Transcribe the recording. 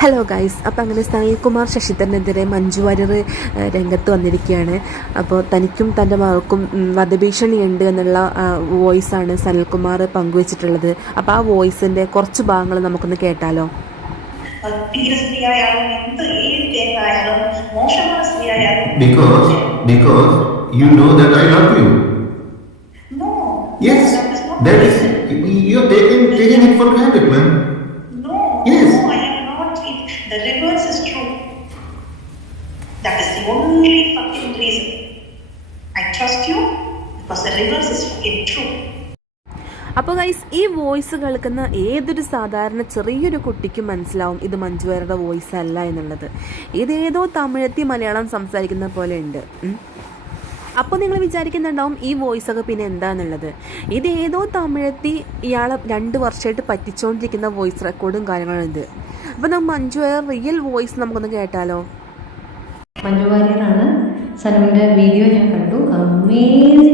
Hello guys, അപ്പോൾ അങ്ങനെ സനൽകുമാർ ശശിധരനെതിരെ മഞ്ജു വാര്യർ രംഗത്ത് വന്നിരിക്കുകയാണ്. അപ്പോൾ തനിക്കും തൻ്റെ മകൾക്കും വധഭീഷണി ഉണ്ട് എന്നുള്ള വോയിസാണ് സനൽകുമാർ പങ്കുവച്ചിട്ടുള്ളത്. അപ്പോൾ ആ വോയിസിൻ്റെ കുറച്ച് ഭാഗങ്ങൾ നമുക്കൊന്ന് കേട്ടാലോ. Because you know that I love you. No. Yes, that is you're taking it for granted, man. No. Yes. No, I am not. The reverse is true. That is the only fucking reason. I trust you because the reverse is fucking true. അപ്പോൾ guys, ഈ voice കേൾക്കുന്ന ഏതൊരു സാധാരണ ചെറിയൊരു കുട്ടിക്കും മനസ്സിലാവും ഇത് മഞ്ജു വാര്യരുടെ വോയിസ് അല്ല എന്നുള്ളത്. ഇതേതോ തമിഴത്തി മലയാളം സംസാരിക്കുന്ന പോലെ ഉണ്ട്. അപ്പോൾ നിങ്ങൾ വിചാരിക്കുന്നുണ്ടാവും ഈ വോയിസൊക്കെ പിന്നെ എന്താണെന്നുള്ളത്. ഇതേതോ തമിഴത്തി ഇയാളെ 2 വർഷമായിട്ട് പറ്റിച്ചുകൊണ്ടിരിക്കുന്ന വോയിസ് റെക്കോർഡും കാര്യങ്ങളും ഉണ്ട്. അപ്പോൾ നമുക്ക് മഞ്ജു വാര്യർ റിയൽ വോയിസ് നമുക്കൊന്ന് കേട്ടാലോ. മഞ്ജു വാര്യറാണ്. സനുവിൻ്റെ വീഡിയോ ഞാൻ കണ്ടു. അമേസിങ്.